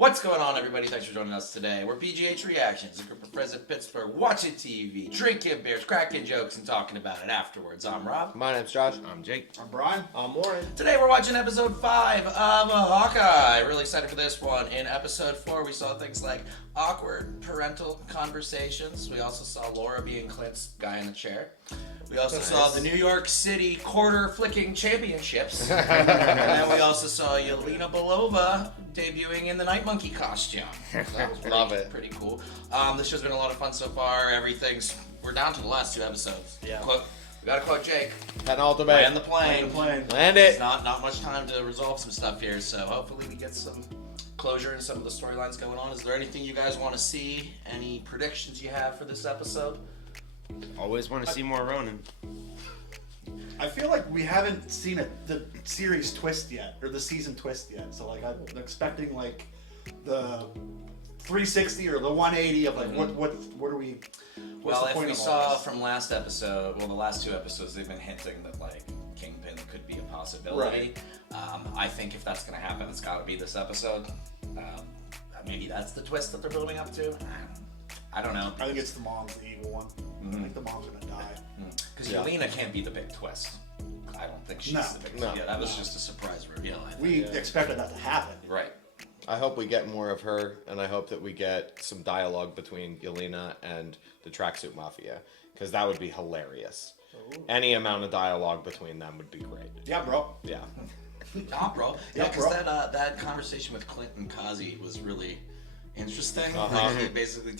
What's going on, everybody? Thanks for joining us today. We're PGH Reactions, a group of friends at Pittsburgh watching TV, drinking beers, cracking jokes, and talking about it afterwards. I'm Rob. My name's Josh. I'm Jake. I'm Brian. I'm Warren. Today we're watching episode 5 of Hawkeye. Really excited for this one. In episode 4, we saw things like awkward parental conversations. We also saw Laura being Clint's guy in the chair. We also saw the New York City quarter flicking championships. And then we also saw Yelena Belova debuting in the Night Monkey costume. That was Love it. Pretty cool. This show's been a lot of fun so far. We're down to the last 2 episodes. Yeah. We gotta quote Jake. Penultimate. Land the plane. Land it. It's not much time to resolve some stuff here, so hopefully we get some closure in some of the storylines going on. Is there anything you guys want to see? Any predictions you have for this episode? Always want to see more Ronin. I feel like we haven't seen the series twist yet, or the season twist yet. So like I'm expecting like the 360 or the 180 of like what are we? Well, if we saw from last episode, the last 2 episodes, they've been hinting that like Kingpin could be a possibility. Right. I think if that's gonna happen, it's gotta be this episode. Maybe that's the twist that they're building up to. I don't know. I think it's the mom's the evil one. I think the mom's gonna die. Because Yelena can't be the big twist. I don't think she's the big twist. Yeah, that was just a surprise reveal. I think. We expected that to happen. Right. I hope we get more of her, and I hope that we get some dialogue between Yelena and the Tracksuit Mafia, because that would be hilarious. Ooh. Any amount of dialogue between them would be great. Yeah, bro. Yeah. Yeah, bro. Yeah, because that conversation with Clint and Kazi was really interesting. Like, basically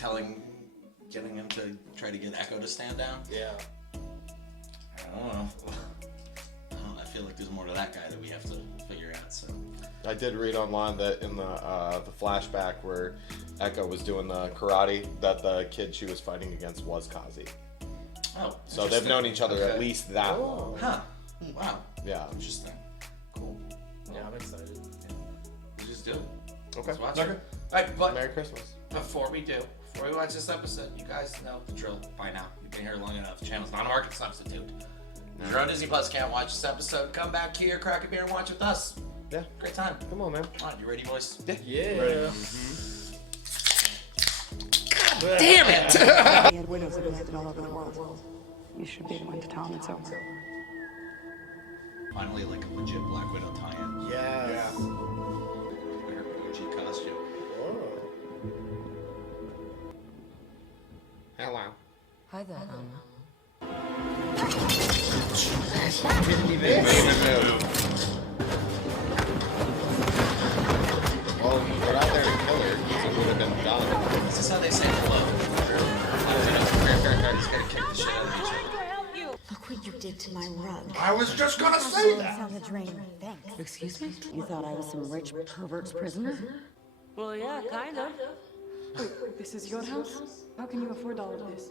getting him to try to get Echo to stand down. Yeah. I don't know. I feel like there's more to that guy that we have to figure out. So I did read online that in the flashback where Echo was doing the karate, that the kid she was fighting against was Kazi. Oh. So they've known each other at least that long. Huh. Wow. Yeah. Interesting. Cool. Yeah, I'm excited. We just do it. Okay. Let's watch it. All right, but Merry Christmas. Before we watch this episode, you guys know the drill by now. You've been here long enough. The channel's not a market substitute. If you're on Disney Plus, can't watch this episode, come back here, crack a beer, and watch with us. Yeah. Great time. Come on, man. All right, you ready, boys? Yeah. Ready. Damn it! He had widows that lived all over the world. You should be the one to tell him it's over. Finally, like a legit Black Widow tie-in. Yes. Her OG costume. Hello. Hi there, Anna. Didn't even Well, we're out there to kill her, because it would have been done. This is how they say hello. Just gotta kick the shit out of each other. Look what you did to my rug. I was just gonna say that. Down the drain. Thanks. Excuse me? You thought I was some rich pervert's prisoner? Well, yeah, kind of. Wait, this is your house? How can you afford all of this?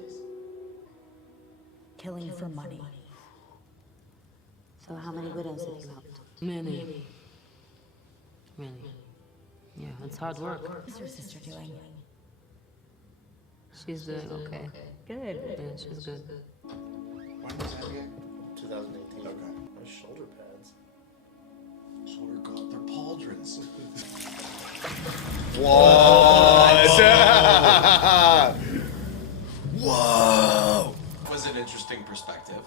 Killing for money. So how many widows have you helped? Many. Yeah, it's hard work. What's your sister doing? She's doing okay. Good. Yeah, she's good. When was that again? 2018. Okay. My shoulder pads. Shoulder got their pauldrons. Whoa! Was an interesting perspective.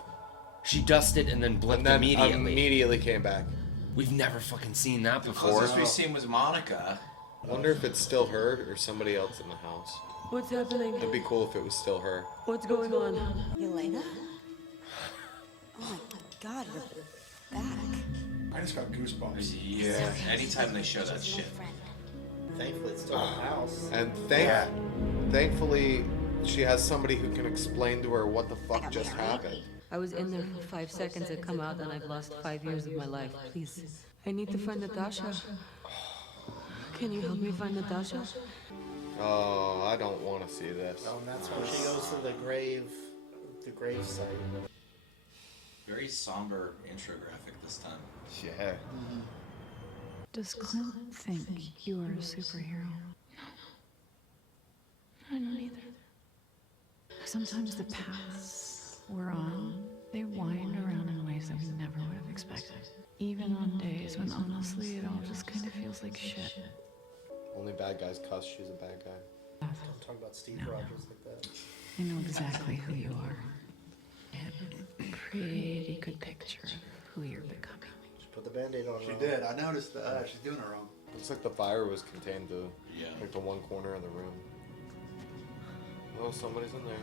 She dusted and then blipped And then immediately. came back. We've never fucking seen that The before. closest we've seen was Monica. I wonder if it's still her or somebody else in the house. What's happening? It'd be cool if it was still her. What's going on? Yelena? Oh my god, you're back. I just got goosebumps. Yeah. Anytime they show that shit. Thankfully, it's still in the house. And thankfully, she has somebody who can explain to her what the fuck just happened. I was in there for 5 seconds and come out, and I've lost 5 years of my life. Please. I need to find Natasha. Can you help me find Natasha? Oh, I don't want to see this. Oh, and that's when she goes to the grave site. Very somber intro graphic this time. Yeah. Does Clint think you are a superhero? No. I don't either. Sometimes the paths we're on, they wind around in ways that we never would have expected. Even on days when honestly it all just kind of feels like shit. Only bad guys cuss. She's a bad guy. Don't talk about Steve Rogers like that. I know exactly who you are. I have a pretty good picture of who you're becoming. Just put the Band-Aid on. She did. I noticed that. She's doing it wrong. Looks like the fire was contained to like the one corner of the room. Oh, somebody's in there.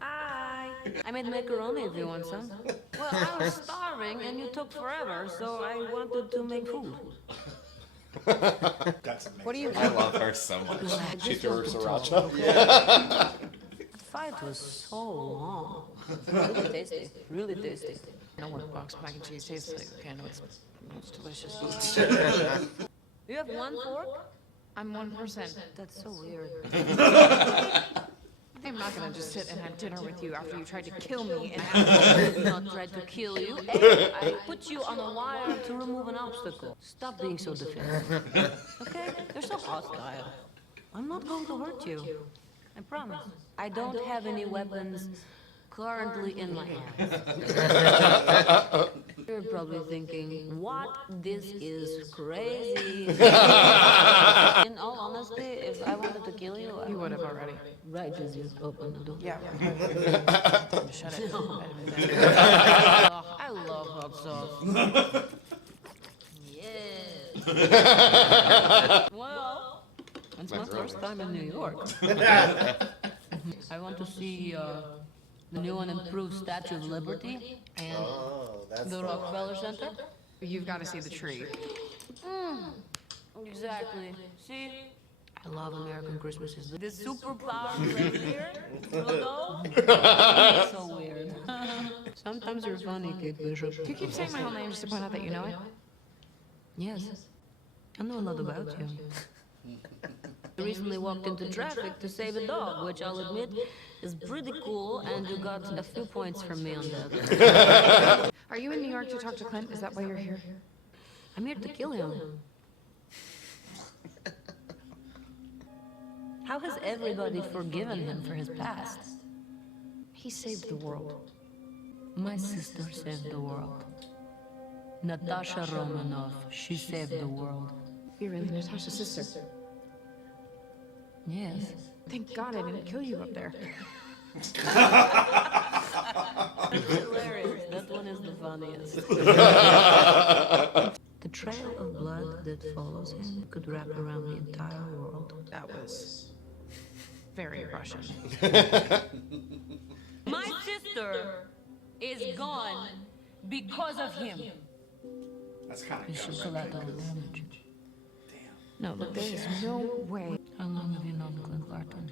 Hi. I made macaroni if you want some. Well, I was starving and you took forever, so I wanted to make food. That's amazing. What do you I love her so much. She threw her sriracha. The fight was so long. Really tasty. Really tasty. No one box mac and cheese tastes like. Okay, I know it's delicious. You have one fork? I'm 1%. That's so weird. I'm not gonna just sit and have dinner with you after you tried to kill me and I did not try to kill you. Hey, I put you on a wire to remove an obstacle. Stop being so defensive. Okay? You're so hostile. I'm not going to hurt you. I promise. I don't have any weapons currently in my hands. You're probably thinking, what? This is crazy. In all honesty, if I wanted to kill you, you would have already. Right as you open the door. Yeah. Shut it. I love hot sauce. Yes. Well, it's my first time in New York. I want to see the new and improved Statue of Liberty and Oh, that's the Rockefeller Center. You've got to see the tree. Exactly. See? I love American Christmases. This superpower right here, logo, it's so weird. Sometimes you're funny, Kate Bishop. Do you keep saying my whole name just to point out that you know it? Yes. I know a lot about you. I recently walked into traffic to save a dog, which I'll admit is pretty cool, and you got a few points from me on that. Are you in New York to talk to Clint? Is that why you're here? I'm here to kill him. How has everybody forgiven him for his past? He saved the world. My sister saved the world. Natasha Romanoff, she saved the world. You're really Natasha's sister. Yes. Thank God I didn't kill you up there. It's hilarious. That one is the funniest. The trail of blood that follows him could wrap around the entire world. That was very Russian. My sister is gone because of him. That's kind You of should collateral damage. No, look, there's no way. How long have you known Clint Barton?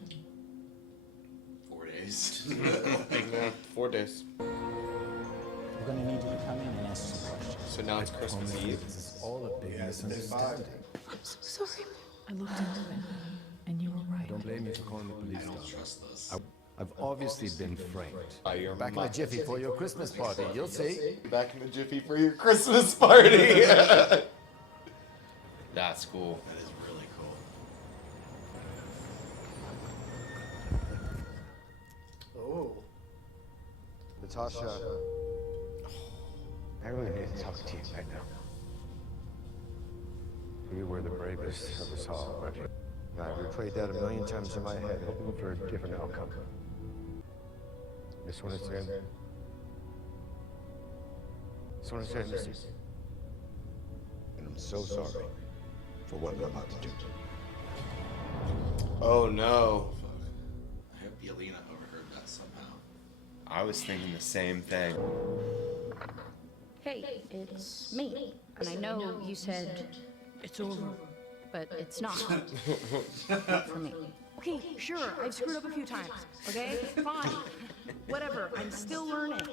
4 days. Yeah, 4 days. We're gonna need you to come in and answer some questions. So now it's Christmas Eve. This is all a big Yeah, it's day 5. misunderstanding. I'm so sorry. I looked into it, and you were right. Don't blame me for calling the police down. Trust this. I've obviously been framed. By your Back in a mother. jiffy for your Christmas party, you'll see. Back in the jiffy for your Christmas party. That's cool. That is really cool. Oh. Natasha, I really need to talk to you right now. You were the bravest of us all, weren't you? I've replayed that a million times in my head, hoping for a different outcome. This one is the end. This one is the end, mister. And I'm so sorry for what I'm about to do. Oh no. I hope Yelena overheard that somehow. I was thinking the same thing. Hey, it's me. And I know you said it's over, but it's not. Not for me. Okay, sure, I've screwed up a few times. Okay, fine. Whatever, I'm still learning.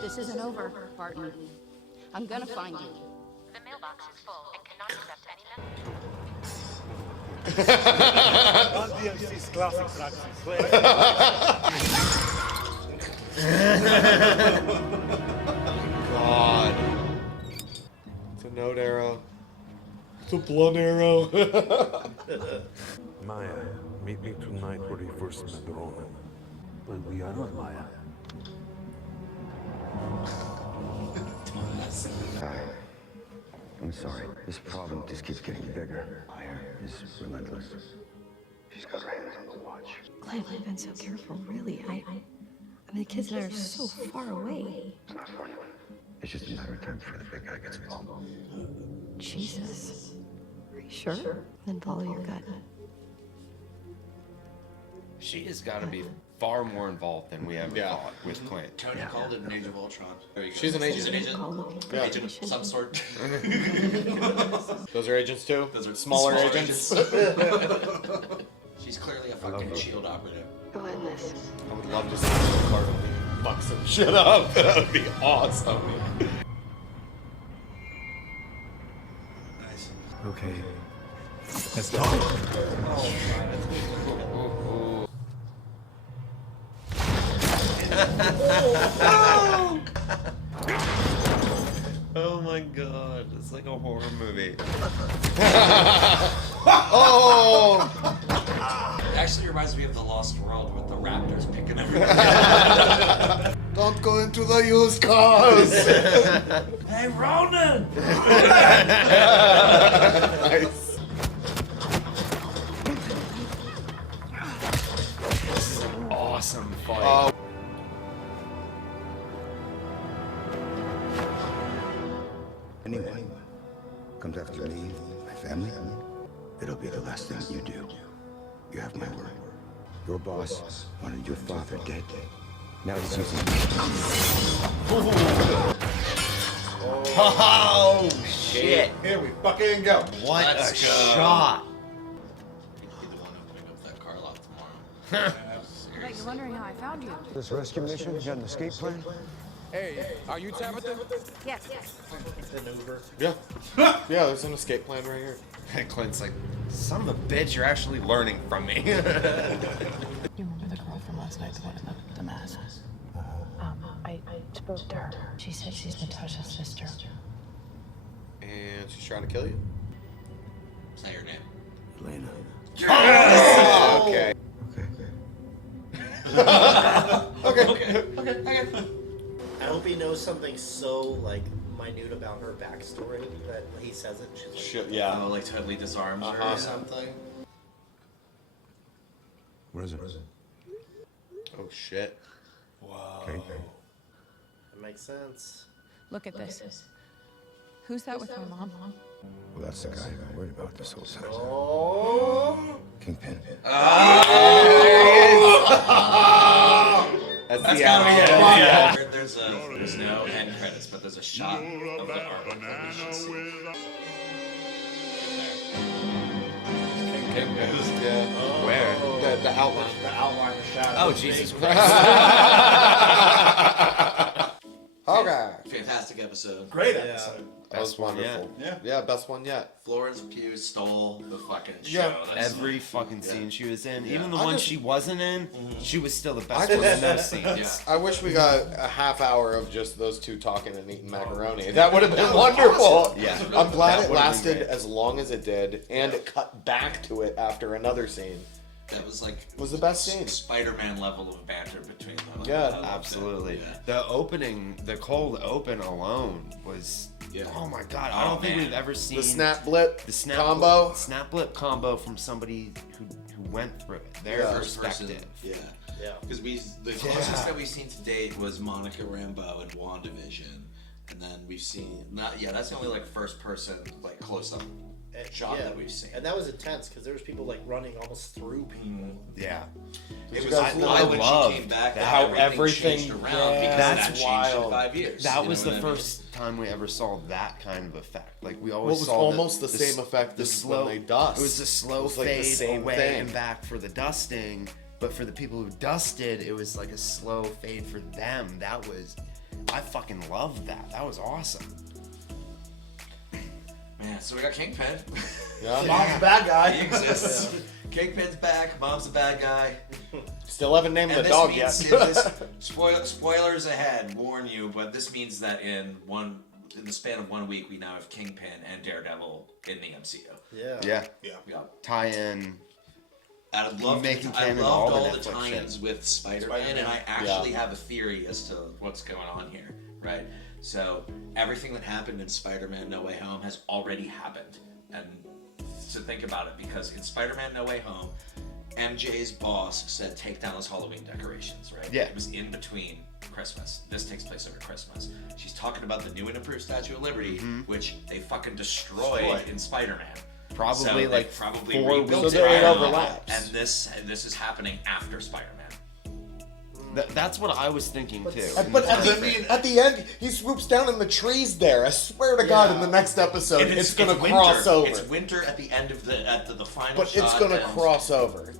This isn't over, Barton. I'm gonna find you. The mailbox is full and cannot accept any DMC's classic God. It's a note arrow. It's a blunt arrow. Maya, meet me tonight where he first met Ronin. But we are not Maya. sorry. This problem just keeps getting bigger. Aya is relentless. She's got her hands on the watch. Clint, I've been so careful, really. I mean, the kids and I are so far away. It's not funny. It's just a matter of time before the big guy gets involved. Jesus. Are you sure? Then follow your gut. She has got to be far more involved than we ever thought with Clint. Tony called it an Age of Ultron. There you go. She's an agent. She's an agent. Yeah. Agent of some sort. Those are agents too? Those are smaller agents. She's clearly a fucking shield operative. Go ahead, Liz. I would love to see her part of me fuck some shit up. That would be awesome. Nice. Okay. Let's talk. Oh my god, it's like a horror movie. Oh! It actually reminds me of The Lost World with the raptors picking everything up. Don't go into the used cars! Hey, Ronin! Nice. This is an awesome fight. Oh. Anyone comes after me, my family, it'll be the last thing you do. You have my word. Your boss wanted your father dead. Now he's using me. Oh, shit. Here we fucking go. What Let's a go. shot. You'd be the one opening up that car lot tomorrow. I bet you're wondering how I found you. This rescue mission, you got an escape plan? Hey, are you Tabitha? Yes. It's an Uber. Yeah. Yeah, there's an escape plan right here. And Clint's like, son of a bitch, you're actually learning from me. You remember the girl from last night, the one in the mask? I spoke to her. She said she's Natasha's sister. And she's trying to kill you? Say your name. Elena. Oh, okay. Okay. I hope he knows something so like minute about her backstory that when he says it, she's like, Shit, yeah. Oh, like totally disarms her or something. What is it? Oh, shit. Whoa. Okay. That makes sense. Look at this. Who's that with my mom? Well, that's the guy I've been worried about this whole time. Oh. Kingpin. That's That's the gotta be it. outro. Yeah. There's no end credits, but there's a shot of the artwork that we should see. Yeah. Where? The outline. The outline, the shadow. Oh, Jesus Christ. Okay. Fantastic episode. Great episode. That was wonderful. Yeah, best one yet. Florence Pugh stole the fucking show. Yeah. That's Every fucking scene she was in, Yeah. even the I ones just- she wasn't in, she was still the best I one just- in those scenes. Yeah. I wish we got a half hour of just those two talking and eating macaroni. That would have been wonderful. Yeah. I'm glad That it would've been lasted great. as long as it did, and it cut back to it after another scene. That was like Was the best scene. Spider-Man level of banter between them. Yeah. I loved it. Absolutely. Yeah. The opening, the cold open alone was, oh my god, I don't think we've ever seen The snap blip the snap combo. snap blip combo from somebody who went through it. Their Yeah. perspective. Yeah. Yeah. Because the closest that we've seen to date was Monica Rambeau in WandaVision, and then we've seen that's the only like first person like close up shot that we've seen. And that was intense because there was people like running almost through people. Yeah. It you was guys why when love she came back, that. how How everything changed everything- around yeah. because That's that changed wild. in 5 years. That you was know the what I mean? first time we ever saw that kind of effect. Like we Well, always it was saw almost the same effect as when they dust. It was the slow It was like the fade same away thing. and back for the dusting, but for the people who dusted, it was like a slow fade for them. I fucking loved that. That was awesome. Man, so we got Kingpin. Yeah. Mom's a bad guy. He exists. Kingpin's back. Mom's a bad guy. Still haven't named And the this dog means, yet. spoilers ahead, warn you, but this means that in the span of 1 week, we now have Kingpin and Daredevil in the MCU. Yeah. Yeah. Tie in. I loved canon all all the the Netflix tie-ins shit. with Spider-Man, and I actually have a theory as to what's going on here. right? So everything that happened in Spider-Man No Way Home has already happened. And so think about it, because in Spider-Man No Way Home, MJ's boss said take down those Halloween decorations, right? Yeah. It was in between Christmas. This takes place over Christmas. She's talking about the new and improved Statue of Liberty, which they fucking destroyed in Spider-Man. Probably so they like probably 4 rebuilt weeks. it. So there it right? overlaps. And this is happening after Spider-Man. That's what I was thinking too. But at the end, he swoops down and the tree's there. I swear to God, in the next episode, If it's gonna winter, cross over. It's winter at the end of the final But shot. it's gonna and- cross over.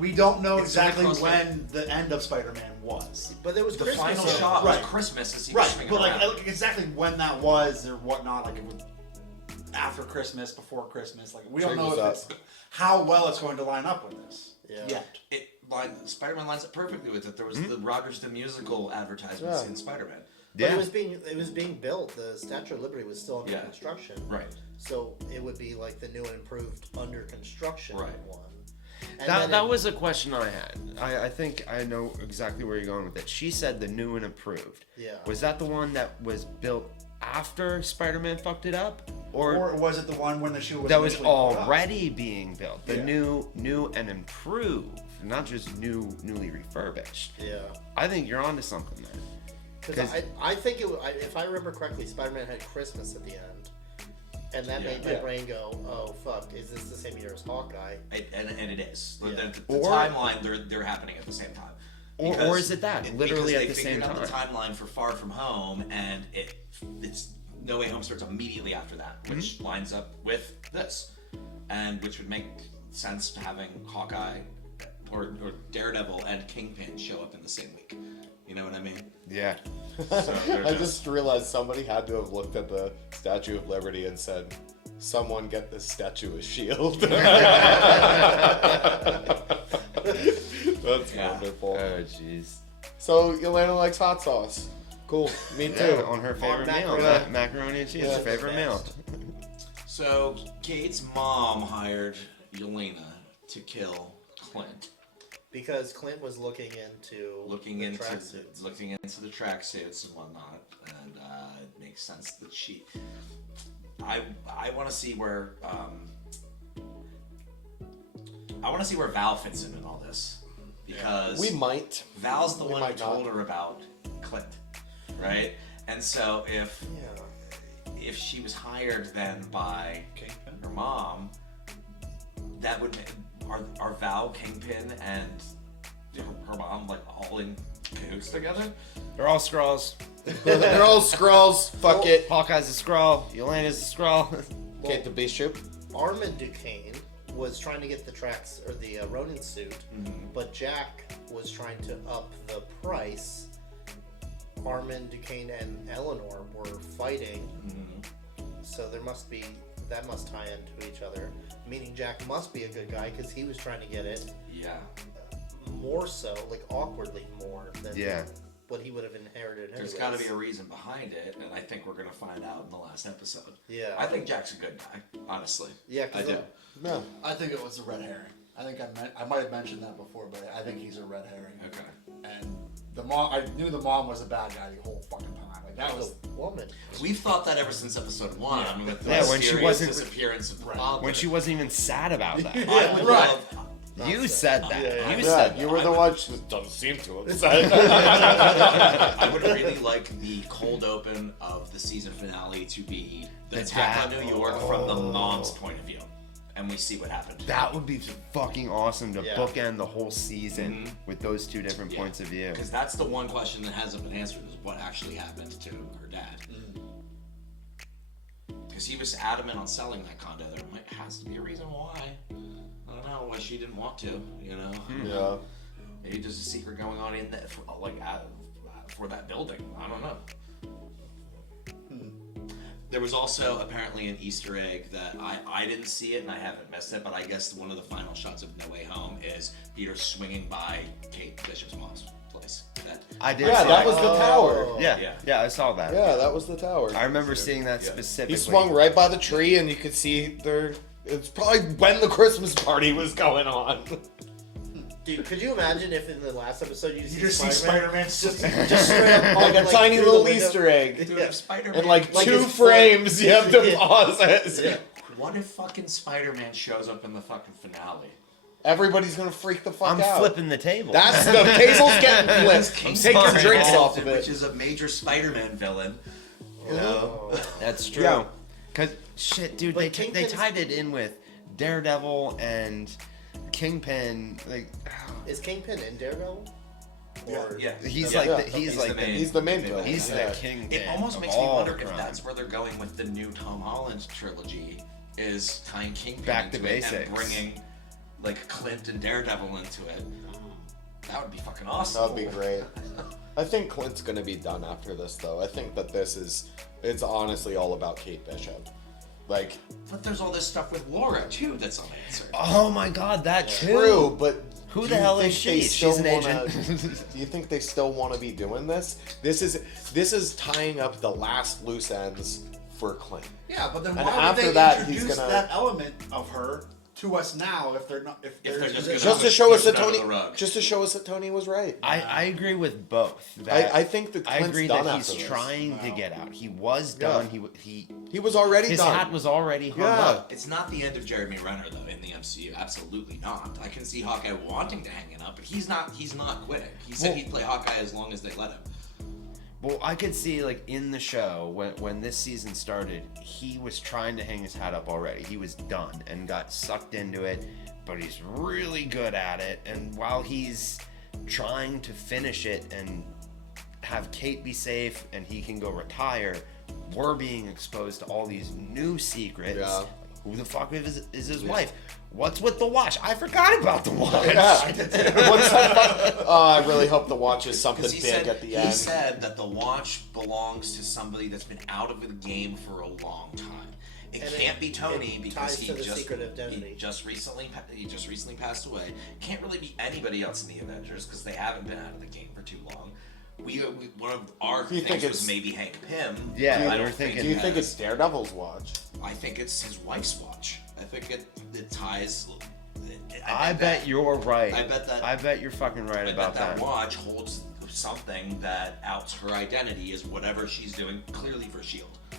We don't know It's gonna exactly cross when the end of Spider-Man was. But there was The Christmas final in- shot was Right. Christmas as he was Right, swinging but around. like exactly when that was or whatnot, like it was after Christmas, before Christmas, like we don't know Triggers if it's how well it's going to line up with this yet. Spider-Man lines up perfectly with it. There was the Rogers the Musical advertisements in Spider-Man. But it was being built. The Statue of Liberty was still under construction. Right. So it would be like the new and improved under construction one. And That, then that was a question I had. I think I know exactly where you're going with it. She said the new and improved. Yeah. Was that the one that was built after Spider-Man fucked it up? Or was it the one when the shoe was that was initially put up? already being built? The Yeah. new and improved, not just newly refurbished. Yeah. I think you're onto something there. Because I think if I remember correctly, Spider-Man had Christmas at the end, and that made my brain go, "Oh fuck, is this the same year as Hawkeye?" And it is. Yeah. The timeline they're happening at the same time. Or is it that literally at the because same they figured out time? the timeline for Far From Home, and it's No Way Home starts immediately after that, which lines up with this, and which would make sense to having Hawkeye or Daredevil and Kingpin show up in the same week. You know what I mean? Yeah. I just realized somebody had to have looked at the Statue of Liberty and said, "Someone get this statue a shield." That's wonderful. Oh jeez. So Yelena likes hot sauce. Cool. Me too. Yeah, on her favorite meal, macaroni. macaroni and cheese. Yeah. Favorite meal. So Kate's mom hired Yelena to kill Clint. Because Clint was looking into the tracksuits. looking into the tracksuits and whatnot, and it makes sense that she. I want to see where Val fits in all this, because We might. Val's the We one who might told not. her about Clint, right? And so if she was hired then by her mom, that would are Val, Kingpin, and her mom like all in cahoots together? They're all Skrulls. They're all Skrulls. Fuck it. Hawkeye's a Skrull. Yelena's a Skrull. Kate the Beast Troop. Armand Duquesne was trying to get the Ronin suit, but Jack was trying to up the price. Armand Duquesne and Eleanor were fighting, so that must tie into each other. Meaning Jack must be a good guy because he was trying to get it. Yeah. More so, like awkwardly more than Yeah. what he would have inherited. There's got to be a reason behind it, and I think we're gonna find out in the last episode. Yeah. I think Jack's a good guy, honestly. Yeah, I do. No. I think it was a red herring. I think I might have mentioned that before, but I think he's a red herring. Okay. And the mom, I knew the mom was a bad guy the whole fucking time. Like that was woman. We've thought that ever since episode 1 with the Yeah, when she mysterious wasn't- disappearance of the father. When she wasn't even sad about that. I would love. You said that. Yeah, You said that. you were the one. She just doesn't seem to upset. I would really like the cold open of the season finale to be the attack on New York from the mom's point of view, and we see what happened. That would be fucking awesome to Yeah. bookend the whole season with those two different points of view. Because that's the one question that hasn't been answered: is what actually happened to her dad? Because he was adamant on selling that condo. There has to be a reason why. I don't know why she didn't want to. You know. Yeah. Maybe there's a secret going on in that, for that building. I don't know. There was also apparently an Easter egg that I didn't see it and I haven't missed it, but I guess one of the final shots of No Way Home is Peter swinging by Kate Bishop's mom's place. I did. Yeah, see that was the tower. Yeah, I saw that. Yeah, that was the tower. I remember seeing that specifically. He swung right by the tree, and you could see there. It's probably when the Christmas party was going on. Dude, could you imagine if in the last episode you just see Spider-Man just straight up like a like, tiny through little the window? Easter egg. Dude, Yeah. if Spider-Man... And like, Like 2 his frames, you have to Yeah. pause it. Yeah. What if fucking Spider-Man shows up in the fucking finale? Everybody's gonna freak the fuck I'm out. flipping the table. That's the table's getting flipped. King's Take your Spear drinks involved, off of which it. is a major Spider-Man villain. You know, that's true. Yeah. Cause shit, dude, But they Kingpin's- tied it in with Daredevil and Kingpin. Like, Is Kingpin in Daredevil? Or Yeah. he's Yeah. like Yeah. he's like He's the main villain. he's Yeah. the Kingpin. It almost of makes me all wonder the if crime. that's where they're going with the new Tom Holland trilogy, is tying Kingpin Back to into it basics. and bringing like Clint and Daredevil into it. That would be fucking awesome. That would be great. I think Clint's gonna be done after this, though. I think that it's honestly all about Kate Bishop. Like, But there's all this stuff with Laura too that's unanswered. Oh my god, that true, but who do the you hell think is they she? still She's an wanna- agent. Do you think they still want to be doing this? This is tying up the last loose ends for Clint. Yeah, but then And why would after they that, he's introduce gonna- that element of her to us now if they're not they're just gonna Just to show us that push it under Tony, the rug. just to show us that Tony was right. I agree with both. I think that I Clint's agree done that he's after this. trying to get out. He was Yeah. done. He was already his done. hat was already hung Yeah. up. It's not the end of Jeremy Renner though in the MCU. Absolutely not. I can see Hawkeye wanting to hang it up, but he's not quitting. He said he'd play Hawkeye as long as they let him. Well, I could see like in the show when this season started, he was trying to hang his hat up already. He was done and got sucked into it, but he's really good at it. And while he's trying to finish it and have Kate be safe and he can go retire, we're being exposed to all these new secrets. Yeah. Who the fuck is his wife? What's with the watch? I forgot about the watch. I really hope the watch is something Because big at the end. He said that the watch belongs to somebody that's been out of the game for a long time. It And can't be Tony it because ties he to the just secret identity. he just recently passed away. Can't really be anybody else in the Avengers because they haven't been out of the game for too long. One of our Do you things think was it's- maybe Hank Pym. Yeah, I we don't were thinking Do you it think has. it's Daredevil's watch? I think it's his wife's watch. I think it ties. I bet you're right. I bet that. I bet you're fucking right I about bet that that. watch holds something that outs her identity as whatever she's doing, clearly for S.H.I.E.L.D.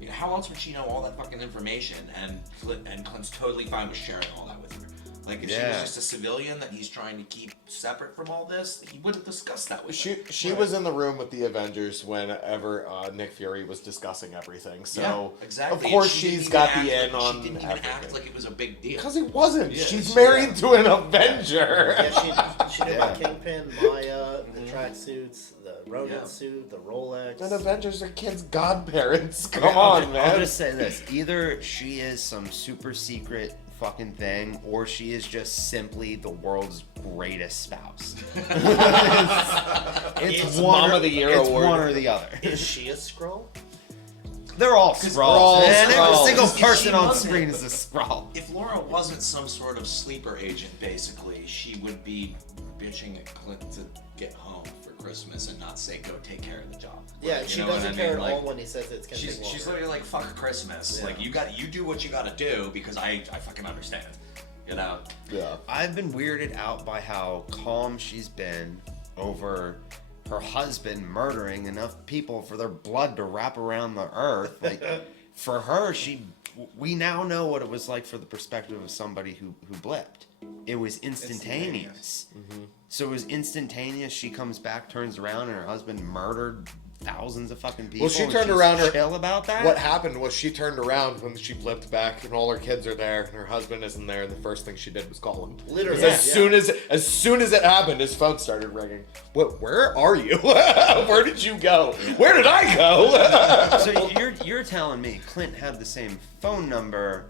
You know, how else would she know all that fucking information? And Clint's totally fine with sharing all that with her. Like, if she was Yeah. just a civilian that he's trying to keep separate from all this, he wouldn't discuss that with her. She was in the room with the Avengers whenever Nick Fury was discussing everything. So Yeah, exactly. of course And she she's didn't got even the act in like- on She didn't even everything. act like it was a big deal. Because it wasn't. Yeah, She's married to an Avenger. Yeah, she knew about Yeah. Kingpin, Maya, the tracksuits, the Ronin Yeah. suit, the Rolex. And Avengers are kids' godparents. Come Okay, on, man. I'll just say this: either she is some super secret fucking thing, or she is just simply the world's greatest spouse. it's one Mom or, of the Year it's award. one or the other. Is she a Skrull? They're all all Skrulls, man. Every Skrulls. single If she person on wasn't- screen is a Skrull. If Laura wasn't some sort of sleeper agent, basically, she would be bitching at Clint to get home for Christmas and not say, go take care of the job. Yeah, You she know what doesn't I care mean? at all Like, when he says it's gonna She's take longer. literally like, fuck Christmas. Yeah. Like, you do what you gotta do because I fucking understand. You know? Yeah. I've been weirded out by how calm she's been over her husband murdering enough people for their blood to wrap around the earth. Like, for her, we now know what it was like for the perspective of somebody who blipped. It was instantaneous. So it was instantaneous. She comes back, turns around, and her husband murdered thousands of fucking people. Well, she and turned she's around. chill about that. What happened was she turned around when she flipped back, and all her kids are there, and her husband isn't there. And the first thing she did was call him. Literally, As soon as it happened, his phone started ringing. What? Where are you? Where did you go? Where did I go? So you're telling me Clint had the same phone number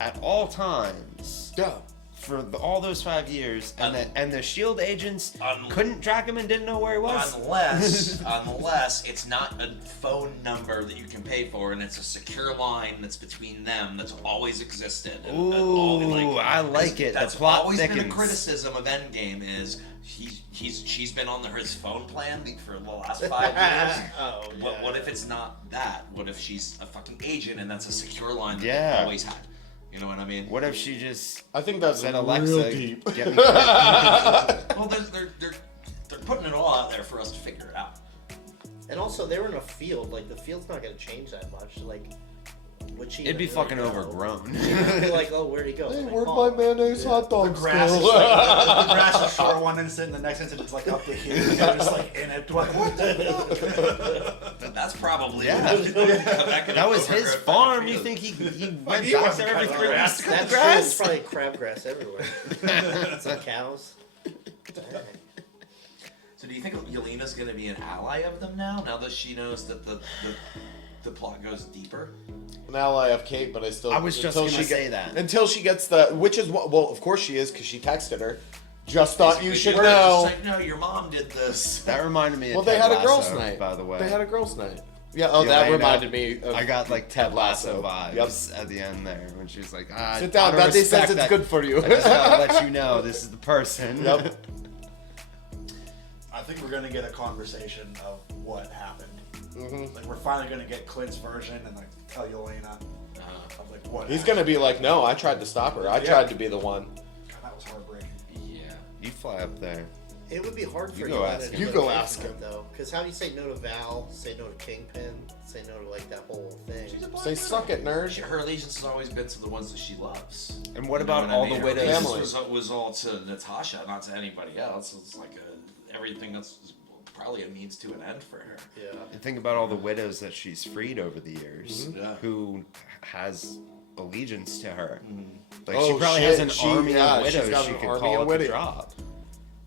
at all times? Yeah. For all those 5 years, and the S.H.I.E.L.D. agents couldn't track him and didn't know where he was? Unless it's not a phone number that you can pay for and it's a secure line that's between them that's always existed. Ooh, I like it. That's The plot always been a thickens. criticism of Endgame is she's been on his phone plan for the last 5 years. What if it's not that? What if she's a fucking agent and that's a secure line that Yeah. they've always had? You know what I mean? What if she just? I think that's said, real Alexa, deep. Get me Well, they're putting it all out there for us to figure it out. And also, they were in a field. Like, the field's not going to change that much. Like, would she? It'd be even fucking really know? overgrown. She'd be like, oh, where'd he go? Hey, Like, where'd oh. my mayonnaise hot dog The grass is go? like, the grass is short one instant, and the next instant it's like up to here. They're just like in it. Like, what the fuck? That's probably That was his farm. You think he went he back wasn't there every cutting 3 grass. weeks to cut That's the true. grass? There's probably crabgrass everywhere. Some cows. Dang. So do you think Yelena's going to be an ally of them now that she knows that the plot goes deeper? An ally of Kate, but I was just until gonna she say that. Until she gets which is what, well, of course she is, because she texted her. Just thought you should Just know. like, no, your mom did this. That reminded me of Well, they Ted had a Lasso, girls' night. by the way. They had a girls' night. Yeah, oh, that Yelena, reminded me of I got like Ted Lasso Yep. vibes at the end there when she was like, Sit down, out of that says respect, it's good for you. I just gotta let you know this is the person. Yep. I think we're gonna get a conversation of what happened. Mhm. Like we're finally gonna get Clint's version and like tell Yelena of like what. He's gonna be like, no, I tried to stop her. I tried to be the one. God, that was heartbreaking. Yeah. You fly up there. It would be hard for You go Yelena ask to him. You go get away ask from him. it, though. Because how do you say no to Val? Say no to Kingpin? Say no to like that whole thing? Say suck it, nerd. Her allegiance has always been to the ones that she loves. And what You know about I all mean? the Her widows? allegiance was all to Natasha, not to anybody else. It's like everything that's probably a means to an end for her. Yeah. And think about all the widows that she's freed over the years, Mhm. Yeah. who has allegiance to her. Like Oh, she probably shit. has an She- army yeah, of she's widows got she an could army call of at the widows. drop.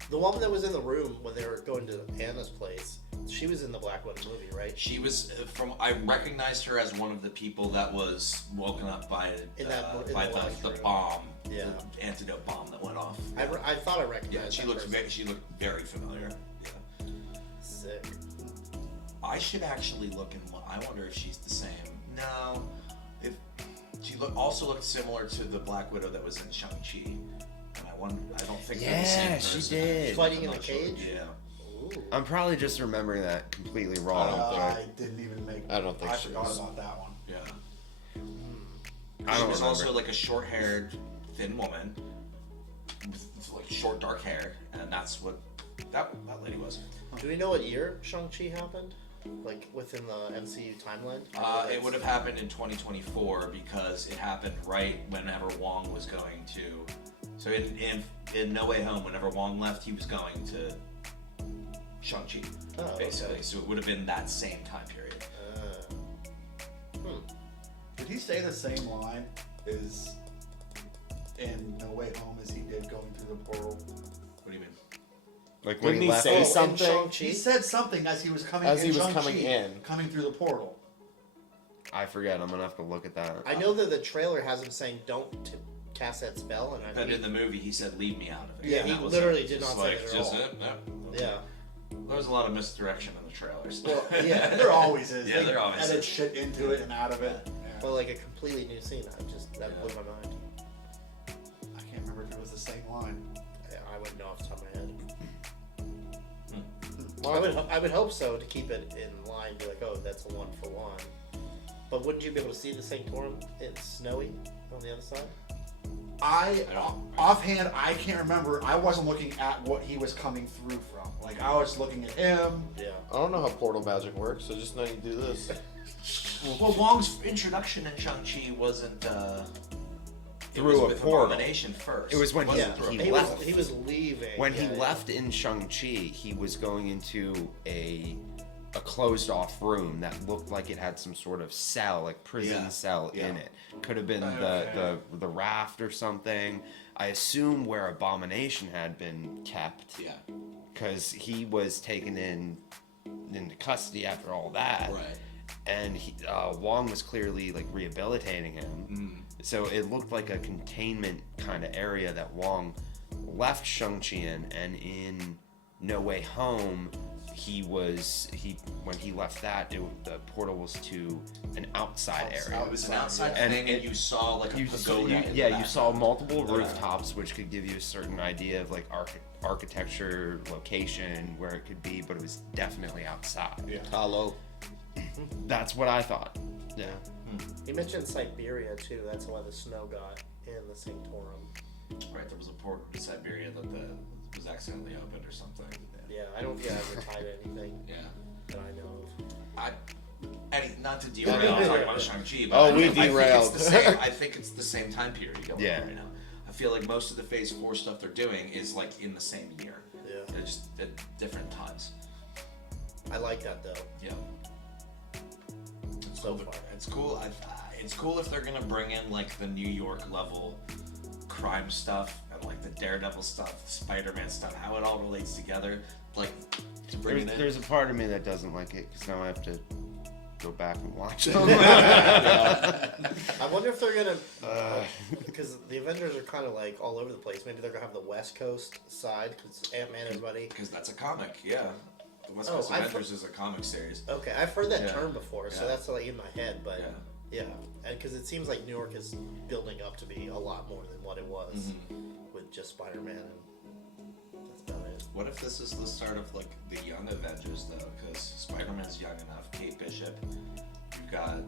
The woman that was in the room when they were going to Anna's place, she was in the Black Widow movie, right? She was I recognized her as one of the people that was woken up by In the last the room. bomb, Yeah. the antidote bomb that went off. I thought I recognized. Yeah, she that looked person. she looked very familiar. Yeah. Sick. I should actually look and I wonder if she's the same. No, if she also looked similar to the Black Widow that was in Shang-Chi, and I don't think they're the same Yeah, she person. did. Fighting I'm in a not sure. cage? Yeah. Ooh. I'm probably just remembering that completely wrong. I didn't even make. I don't think I she forgot was. about that one. Yeah. I She don't was remember. also like a short-haired, thin woman with like short dark hair, and that's what that lady was. Do we know what year Shang-Chi happened? Like within the MCU timeline? It would have happened in 2024 because it happened right whenever Wong was going to. So in No Way Home, whenever Wong left, he was going to Shang-Chi, Oh, basically. okay. So it would have been that same time period. Did he say the same line as in No Way Home as he did going through the portal? What do you mean? Like when Didn't he he left. say in something? Shang-Chi? He said something as he was coming. As in he was Shang-Chi, coming in. coming through the portal. I forget. I'm gonna have to look at that. I know that the trailer has him saying don't cast that spell, and I But think in the movie, he said, "Leave me out of it." Yeah, And he that was literally it. did Just not say like, it at just all. it. No. yeah. There was a lot of misdirection in the trailers. Well, yeah. There always is. Yeah, They there always edit is. shit into it and out of it. Yeah. But like a completely new scene, that blew my mind. I can't remember if it was the same line. I wouldn't know off the top of my head. Well, I would hope so to keep it in line. Be like, oh, that's a 1-for-1. But wouldn't you be able to see the Sanctorum? It's snowy on the other side. Offhand, I can't remember. I wasn't looking at what he was coming through from. Like I was looking at him. Yeah. I don't know how portal magic works, so just know you do this. Well, Wong's introduction in Shang-Chi wasn't it Through was a with portal. Abomination first. It was when Wasn't through a he portal. left. He was leaving. When yeah, he left in Shang-Chi, he was going into a closed off room that looked like it had some sort of cell, like prison cell in it. Could have been the raft or something. I assume where Abomination had been kept. Yeah. Because he was taken into custody after all that. Right. And Wong was clearly like rehabilitating him. So it looked like a containment kind of area that Wong left Shang-Chi in, and in No Way Home, when he left that, the portal was to an outside area. It was an outside thing, and you saw like a pagoda. You saw multiple rooftops, which could give you a certain idea of like architecture, location, where it could be, but it was definitely outside. Hollow. That's what I thought. Yeah. He mentioned Siberia too. That's why the snow got in the Sanctorum. Right, there was a port in Siberia that was accidentally opened or something. Yeah, I don't think I ever tied anything. Yeah. That I know of. Not to derail talking about Shang-Chi, but Oh, we derailed. I think it's the same time period going on right now. I feel like most of the Phase 4 stuff they're doing is like in the same year. Yeah. They're just at different times. I like that though. Yeah. So far. It's cool. It's cool if they're gonna bring in like the New York level crime stuff and like the Daredevil stuff, the Spider-Man stuff, how it all relates together. Like to bring it in. There's a part of me that doesn't like it because now I have to go back and watch it. I wonder if they're gonna, because the Avengers are kind of like all over the place. Maybe they're gonna have the West Coast side because Ant-Man is buddy. Because that's a comic, yeah. The West Coast Avengers is a comic series. Okay, I've heard that term before, so that's like in my head. But yeah, and because it seems like New York is building up to be a lot more than what it was with just Spider-Man, and that's about it. What if this is the start of like the young Avengers though? Because Spider-Man's young enough. Kate Bishop. You've got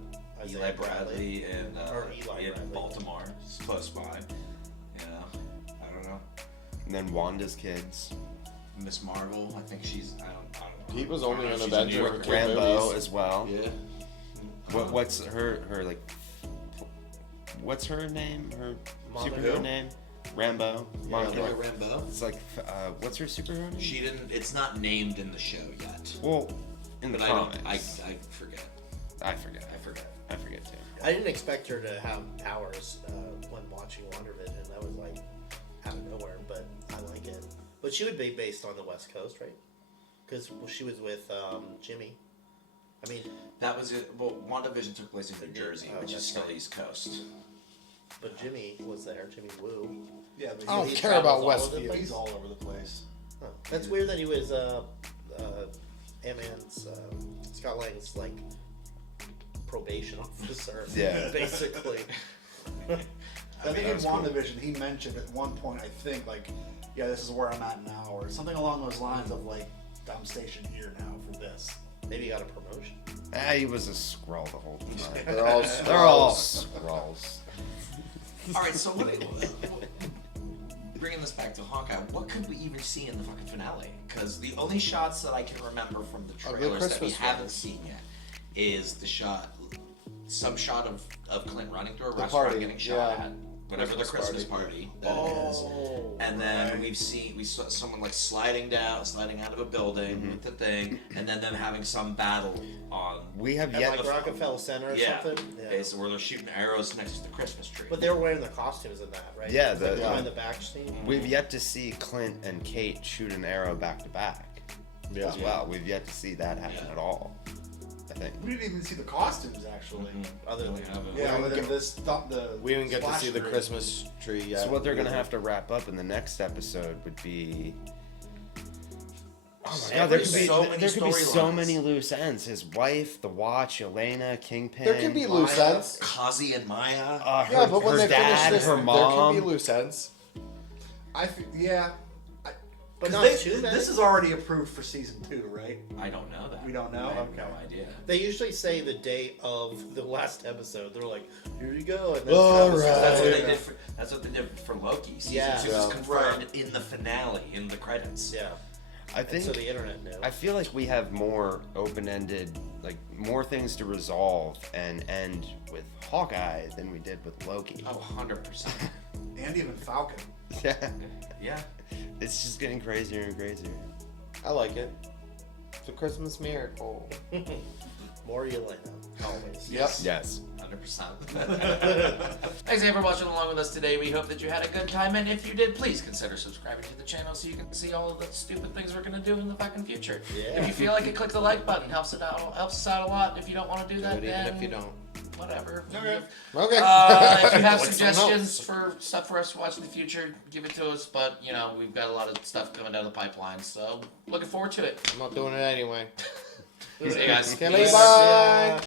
Eli Bradley in Baltimore. It's close by. Yeah, I don't know. And then Wanda's kids. Miss Marvel. I think she's. I don't know. He was only an She's Avenger in New for York. 2 Rambo movies. as well. Yeah. What's her like? What's her name? Her Monica? superhero name? Rambo. Monica Rambeau. It's like, what's her superhero name? She didn't. It's not named in the show yet. Well, in the but comics. I forget. I forget too. I didn't expect her to have powers when watching WandaVision. That was like out of nowhere, but I like it. But she would be based on the West Coast, right? Because she was with Jimmy. I mean, that was it. Well, WandaVision took place in New Jersey, which is still right. East Coast. But Jimmy was there. Jimmy Woo. Yeah, but I don't he care about travels all over the Westview. place. He's all over the place. Oh, that's weird that he was Ant-Man's Scott Lang's like probation officer. Yeah. basically. I think in WandaVision, he mentioned at one point, I think, like, yeah, this is where I'm at now, or something along those lines of, like, I'm stationed here now for this. Maybe he got a promotion. He was a Skrull the whole time. They're all They're all Skrulls. All right, so bringing this back to Hawkeye, what could we even see in the fucking finale? Because the only shots that I can remember from the trailers that we Christmas haven't ones. seen yet is some shot of Clint running through a The restaurant party, getting shot yeah. at. Whatever the Christmas party that is. And then we saw someone like sliding out of a building with the thing, and then them having some battle on. We have At yet like Rockefeller Center or something. Yeah. Okay, so where they're shooting arrows next to the Christmas tree. But they were wearing the costumes in that, right? Yeah, It's like the- behind the back scene. We've yet to see Clint and Kate shoot an arrow back to back as well. We've yet to see that happen at all. I think. We didn't even see the costumes, actually. Other than Yeah, other than this, the We didn't get to splash see the screen. Christmas tree yet. So what they're gonna have to wrap up in the next episode would be. Oh my god, there could be so many loose ends. His wife, the Watch, Elena, Kingpin. There can be loose ends. Kazi and Maya. Yeah, but when her they dad, finish this, her mom. there can be loose ends. Yeah. But not too many. This is already approved for season 2, right? I don't know that. We don't know? I have Okay. no idea. They usually say the day of the last episode. They're like, "Here you go," and then That's what they did. That's what they did for Loki. Season 2 is Yeah. confirmed in the finale, in the credits. Yeah. I think so the internet knew. I feel like we have more open-ended, like more things to resolve and end with Hawkeye than we did with Loki. Oh, 100%. And even Falcon. Yeah. Yeah. It's just getting crazier and crazier. I like it. It's a Christmas miracle. More Elena, always. Yep. Yes. 100%. Thanks again for watching along with us today. We hope that you had a good time, and if you did, please consider subscribing to the channel so you can see all of the stupid things we're gonna do in the fucking future. Yeah. If you feel like it, click the like button. Helps us out a lot. If you don't want to do Do that, it even then if you don't. whatever. Okay. If you have Like suggestions for stuff for us to watch in the future, give it to us. But you know, we've got a lot of stuff coming down the pipeline, so looking forward to it. I'm not doing it anyway. See you guys. Okay, bye.